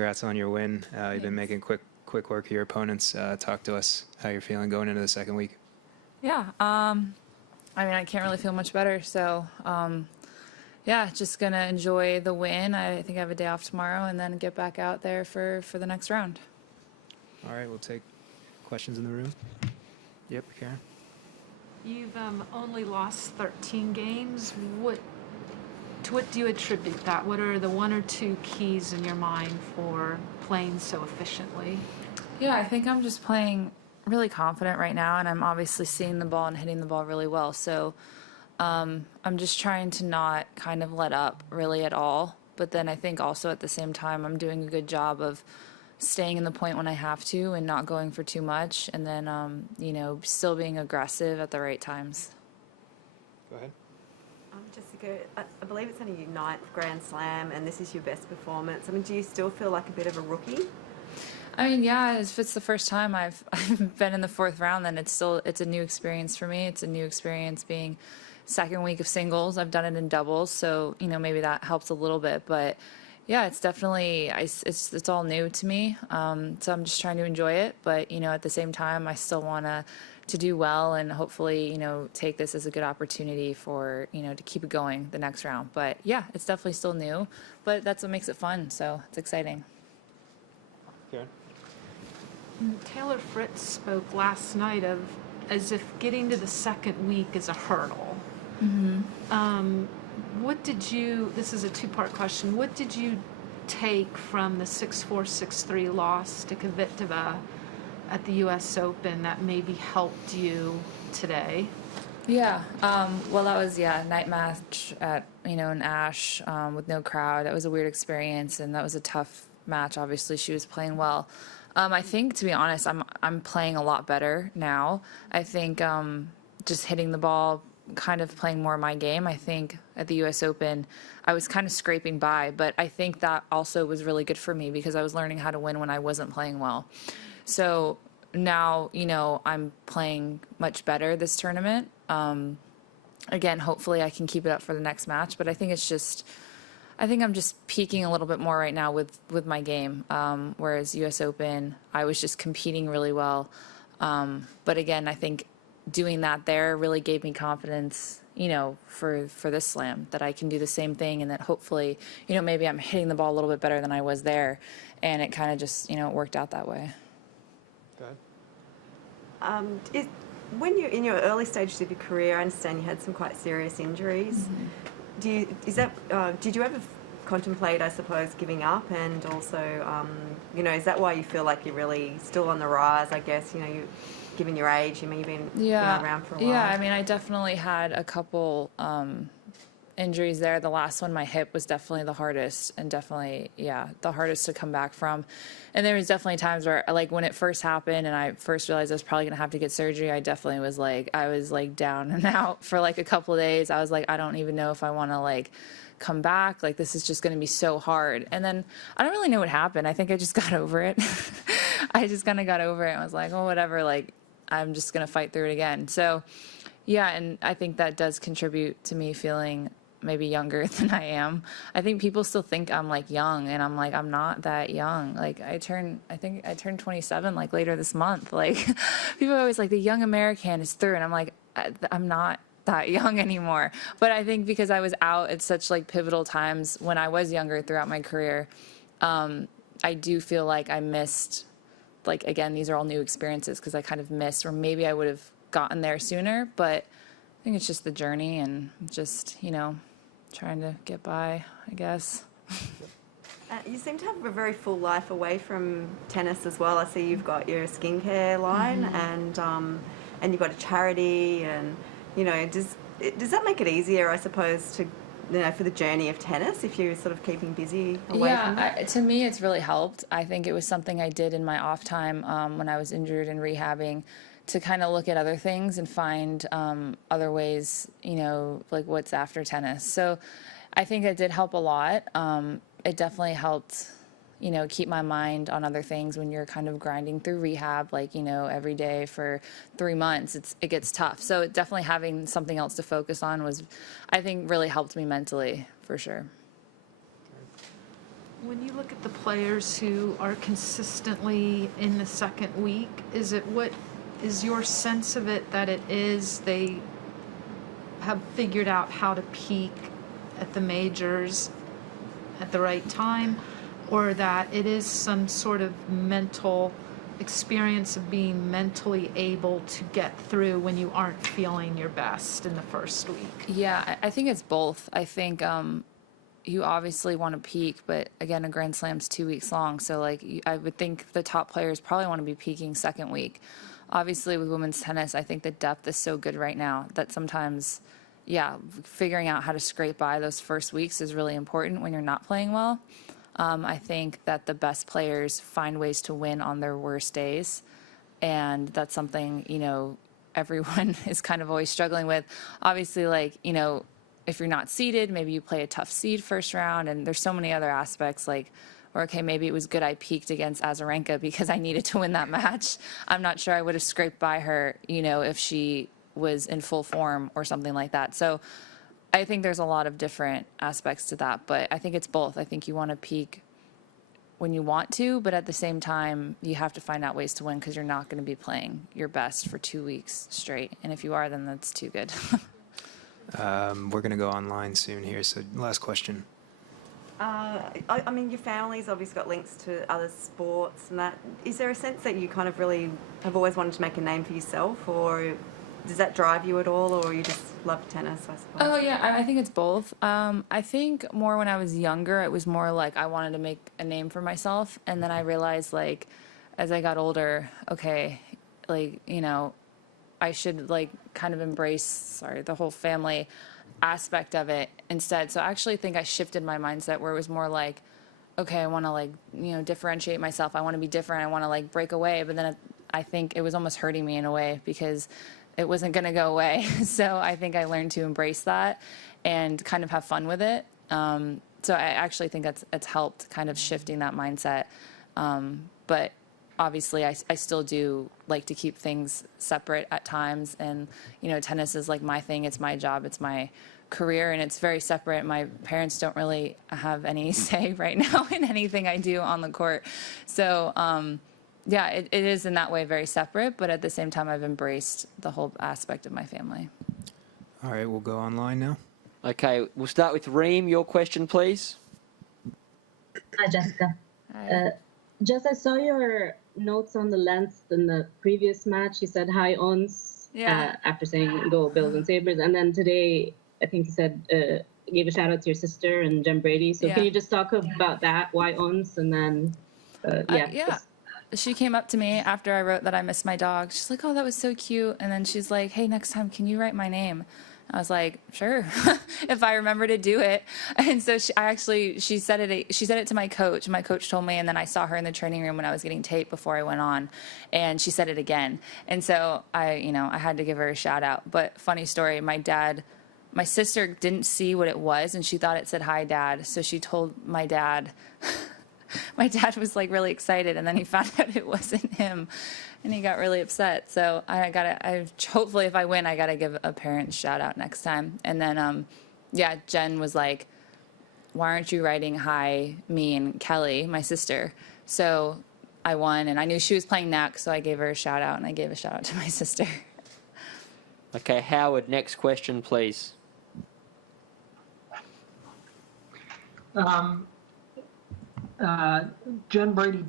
Congrats on your win. You've been making quick work of your opponents. Talk to us how you're feeling going into the second week. Yeah, I mean, I can't really feel much better. So, yeah, just going to enjoy the win. I think I have a day off tomorrow and then get back out there for the next round. All right, we'll take questions in the room. Yep, Karen. You've only lost 13 games. To what do you attribute that? What are the one or two keys in your mind for playing so efficiently? Yeah, I think I'm just playing really confident right now, and I'm obviously seeing the ball and hitting the ball really well. So I'm just trying to not kind of let up really at all. But then I think also at the same time I'm doing a good job of staying in the point when I have to and not going for too much, and then, still being aggressive at the right times. Go ahead. Jessica, I believe it's only your 9th Grand Slam, and this is your best performance. I mean, do you still feel like a bit of a rookie? I mean, yeah, if it's the first time I've been in the 4th round, then it's a new experience for me. It's a new experience being second week of singles. I've done it in doubles, so, maybe that helps a little bit. But, yeah, it's definitely, it's all new to me. So I'm just trying to enjoy it. But, at the same time, I still want to do well and hopefully, take this as a good opportunity for, to keep it going the next round. But, yeah, it's definitely still new. But that's what makes it fun, so it's exciting. Karen. Taylor Fritz spoke last night of as if getting to the second week is a hurdle. Mm-hmm. This is a two-part question, what did you take from the 6-4, 6-3 loss to Kvitova at the U.S. Open that maybe helped you today? Yeah, well, that was, night match at, in Ash with no crowd. That was a weird experience, and that was a tough match. Obviously, she was playing well. I think, to be honest, I'm playing a lot better now. I think just hitting the ball, kind of playing more my game. I think at the U.S. Open, I was kind of scraping by, but I think that also was really good for me because I was learning how to win when I wasn't playing well. So now, I'm playing much better this tournament. Again, hopefully I can keep it up for the next match, but I think I'm just peaking a little bit more right now with my game, whereas U.S. Open, I was just competing really well. But again, I think doing that there really gave me confidence, for this slam, that I can do the same thing and that hopefully, maybe I'm hitting the ball a little bit better than I was there. And it kind of just, worked out that way. Go ahead. When you're in your early stages of your career, I understand you had some quite serious injuries. Mm-hmm. Did you ever contemplate, I suppose, giving up? And also, is that why you feel like you're really still on the rise, I guess, given your age? You've been around for a while. Yeah, I mean, I definitely had a couple injuries there. The last one, my hip, was definitely the hardest, and definitely, the hardest to come back from. And there was definitely times where, like, when it first happened and I first realized I was probably going to have to get surgery, I definitely was down and out for like a couple of days. I was like, I don't even know if I want to come back. Like, this is just going to be so hard. And then I don't really know what happened. I think I just got over it. I just kind of got over it and was like, oh, whatever. Like, I'm just going to fight through it again. So, yeah, and I think that does contribute to me feeling maybe younger than I am. I think people still think I'm young, and I'm I'm not that young. I think I turned 27 later this month. People are always the young American is through, and I'm I'm not that young anymore. But I think because I was out at such pivotal times when I was younger throughout my career, I do feel like I missed, again, these are all new experiences because I kind of missed, or maybe I would have gotten there sooner, but I think it's just the journey and just, trying to get by, I guess. You seem to have a very full life away from tennis as well. I see you've got your skincare line, mm-hmm. and you've got a charity, and does that make it easier, I suppose, to for the journey of tennis if you're sort of keeping busy away from it? To me, it's really helped. I think it was something I did in my off time when I was injured and rehabbing, to kind of look at other things and find other ways, what's after tennis. So I think it did help a lot. It definitely helped, keep my mind on other things when you're kind of grinding through rehab, every day for 3 months. It gets tough. So definitely having something else to focus on was, I think, really helped me mentally, for sure. When you look at the players who are consistently in the second week, what is your sense of it that it is they have figured out how to peak at the majors at the right time, or that it is some sort of mental experience of being mentally able to get through when you aren't feeling your best in the first week? Yeah, I think it's both. I think you obviously want to peak, but again, a Grand Slam's 2 weeks long. So like, I would think the top players probably want to be peaking second week. Obviously with women's tennis, I think the depth is so good right now that sometimes, yeah, figuring out how to scrape by those first weeks is really important when you're not playing well. I think that the best players find ways to win on their worst days. And that's something, everyone is kind of always struggling with. Obviously, like, if you're not seeded, maybe you play a tough seed first round. And there's so many other aspects like, or, okay, maybe it was good I peaked against Azarenka because I needed to win that match. I'm not sure I would have scraped by her, if she was in full form or something like that. So I think there's a lot of different aspects to that, but I think it's both. I think you want to peak when you want to, but at the same time, you have to find out ways to win because you're not going to be playing your best for 2 weeks straight. And if you are, then that's too good. We're going to go online soon here, so last question. I mean, your family's obviously got links to other sports and that. Is there a sense that you kind of really have always wanted to make a name for yourself, or does that drive you at all, or you just love tennis, I suppose? Oh, yeah, I think it's both. I think more when I was younger, it was more like I wanted to make a name for myself. And then I realized, like, as I got older, okay, like, I should, like, kind of embrace, the whole family aspect of it instead. So I actually think I shifted my mindset where it was more like, okay, I want to, like, differentiate myself. I want to be different. I want to, like, break away. But then I think it was almost hurting me in a way because it wasn't going to go away. So I think I learned to embrace that and kind of have fun with it. So I actually think it's helped kind of shifting that mindset. But obviously I still do like to keep things separate at times. And, tennis is like my thing. It's my job. It's my career. And it's very separate. My parents don't really have any say right now in anything I do on the court. So, yeah, it is in that way very separate, but at the same time, I've embraced the whole aspect of my family. All right, we'll go online now. Okay, we'll start with Reem. Your question, please. Hi, Jessica. Hi. Jess, I saw your notes on the length in the previous match. You said high ons after saying go Bills and Sabres. And then today, I think you said, gave a shout out to your sister and Jen Brady. So can you just talk about that? Why ons? And then, She came up to me after I wrote that I missed my dog. She's like, oh, that was so cute. And then she's like, hey, next time, can you write my name? I was like, sure, if I remember to do it. And so she said it to my coach. My coach told me, and then I saw her in the training room when I was getting taped before I went on, and she said it again. And so I had to give her a shout out. But funny story, my sister didn't see what it was, and she thought it said, hi, Dad. So she told my dad. My dad was like really excited, and then he found out it wasn't him, and he got really upset. So hopefully if I win, I gotta give a parent shout out next time. And then, Jen was like, why aren't you writing hi, me and Kelly, my sister? So I won, and I knew she was playing next, so I gave her a shout out, and I gave a shout out to my sister. Okay, Howard, next question, please. Jen Brady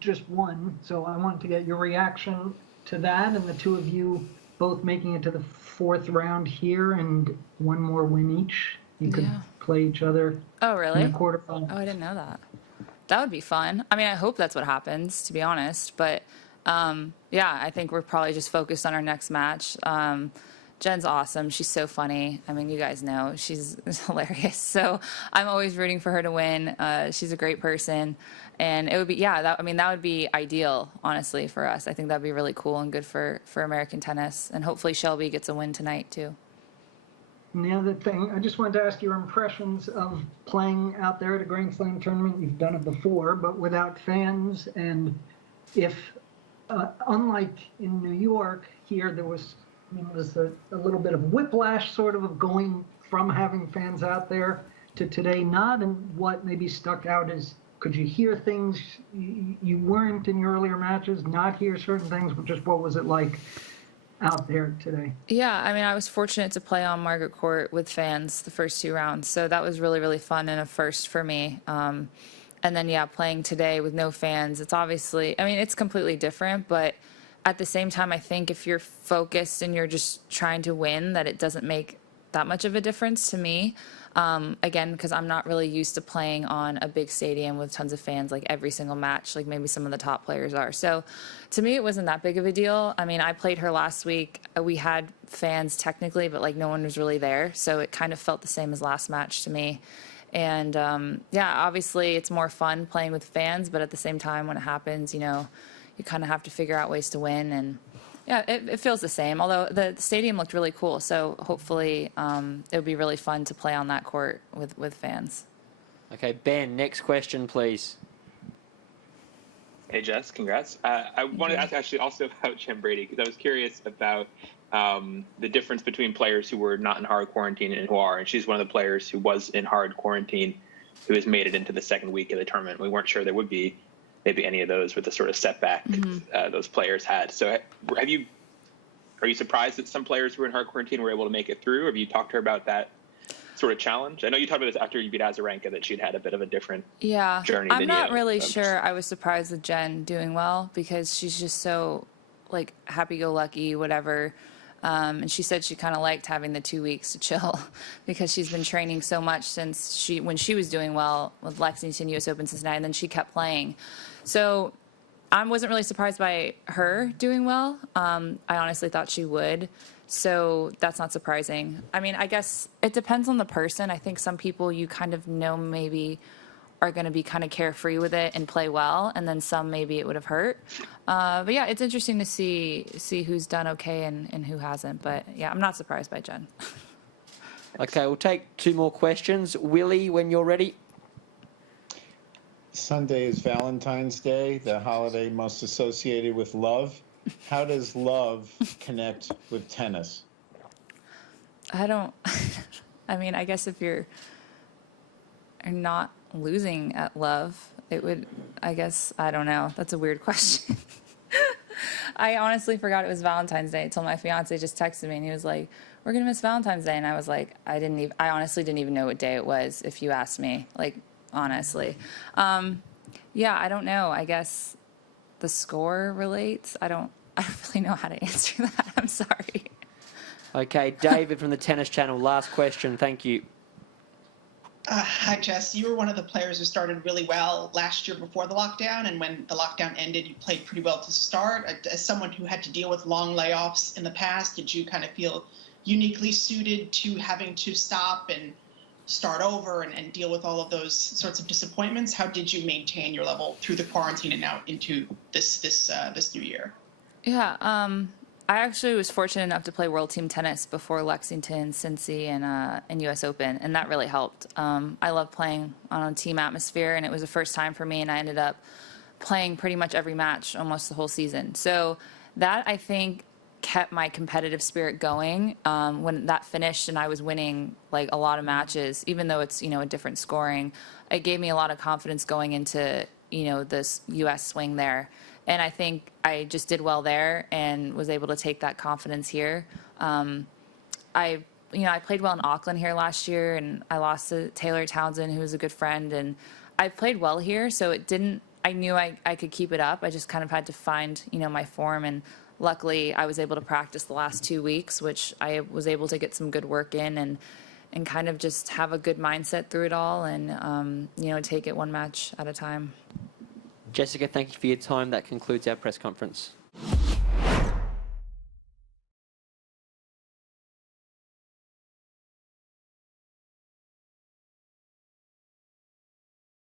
just won, so I wanted to get your reaction to that, and the two of you both making it to the fourth round here, and one more win each. You could play each other. Oh, really? In the quarterfinals. Oh, I didn't know that. That would be fun. I mean, I hope that's what happens, to be honest. But, I think we're probably just focused on our next match. Jen's awesome. She's so funny. I mean, you guys know she's hilarious. So I'm always rooting for her to win. She's a great person. And it would be, that would be ideal, honestly, for us. I think that'd be really cool and good for American tennis. And hopefully Shelby gets a win tonight, too. And the other thing, I just wanted to ask your impressions of playing out there at a Grand Slam tournament. You've done it before, but without fans. And if, unlike in New York, here there was a little bit of whiplash sort of going from having fans out there to today not, and what maybe stuck out as Could you hear things you weren't in your earlier matches, not hear certain things? Just what was it like out there today? Yeah, I mean, I was fortunate to play on Margaret Court with fans the first 2 rounds, so that was really, really fun and a first for me. And then, yeah, playing today with no fans, it's obviously, I mean, it's completely different, but at the same time, I think if you're focused and you're just trying to win, that it doesn't make that much of a difference to me. Again, because I'm not really used to playing on a big stadium with tons of fans, like every single match, like maybe some of the top players are. So to me, it wasn't that big of a deal. I mean, I played her last week. We had fans technically, but like no one was really there. So it kind of felt the same as last match to me. And yeah, obviously it's more fun playing with fans, but at the same time, when it happens, you know, you kind of have to figure out ways to win. And yeah, it feels the same, although the stadium looked really cool. So hopefully it would be really fun to play on that court with fans. Okay, Ben, next question, please. Hey, Jess, congrats. I wanted to ask actually also about Jen Brady, because I was curious about the difference between players who were not in hard quarantine and who are. And she's one of the players who was in hard quarantine who has made it into the second week of the tournament. We weren't sure there would be maybe any of those with the sort of setback those players had. So are you surprised that some players who were in hard quarantine were able to make it through? Have you talked to her about that sort of challenge? I know you talked about this after you beat Azarenka, that she'd had a bit of a different journey I'm than not you. really sure I was surprised with Jen doing well, because she's just so like happy-go-lucky, whatever. And she said she kind of liked having the 2 weeks to chill because she's been training so much since when she was doing well with Lexington, US Open, Cincinnati, and then she kept playing. So I wasn't really surprised by her doing well. I honestly thought she would. So that's not surprising. I mean, I guess it depends on the person. I think some people you kind of know maybe are going to be kind of carefree with it and play well, and then some maybe it would have hurt. But yeah, it's interesting to see who's done okay and who hasn't. But yeah, I'm not surprised by Jen. Okay, we'll take 2 more questions. Willie, when you're ready. Sunday is Valentine's Day, the holiday most associated with love. How does love connect with tennis? I mean, I guess if you're not losing at love, it would, I guess, I don't know. That's a weird question. I honestly forgot it was Valentine's Day until my fiance just texted me and he was like, "We're going to miss Valentine's Day." And I was like, I honestly didn't even know what day it was if you asked me, like, honestly. Yeah, I don't know. I guess the score relates. I don't really know how to answer that. I'm sorry. Okay, David from the Tennis Channel, last question. Thank you. Hi, Jess. You were one of the players who started really well last year before the lockdown, and when the lockdown ended, you played pretty well to start. As someone who had to deal with long layoffs in the past, did you kind of feel uniquely suited to having to stop and start over and deal with all of those sorts of disappointments? How did you maintain your level through the quarantine and now into this new year? Yeah, I actually was fortunate enough to play World Team Tennis before Lexington, Cincy, and US Open, and that really helped. I love playing on a team atmosphere, and it was the first time for me, and I ended up playing pretty much every match almost the whole season. So that, I think, kept my competitive spirit going. When that finished and I was winning like a lot of matches, even though it's, a different scoring, it gave me a lot of confidence going into, this US swing there. And I think I just did well there and was able to take that confidence here. I played well in Auckland here last year, and I lost to Taylor Townsend, who was a good friend, and I played well here, so I knew I could keep it up. I just kind of had to find, my form, and luckily I was able to practice the last 2 weeks, which I was able to get some good work in and kind of just have a good mindset through it all and, take it one match at a time. Jessica, thank you for your time. That concludes our press conference.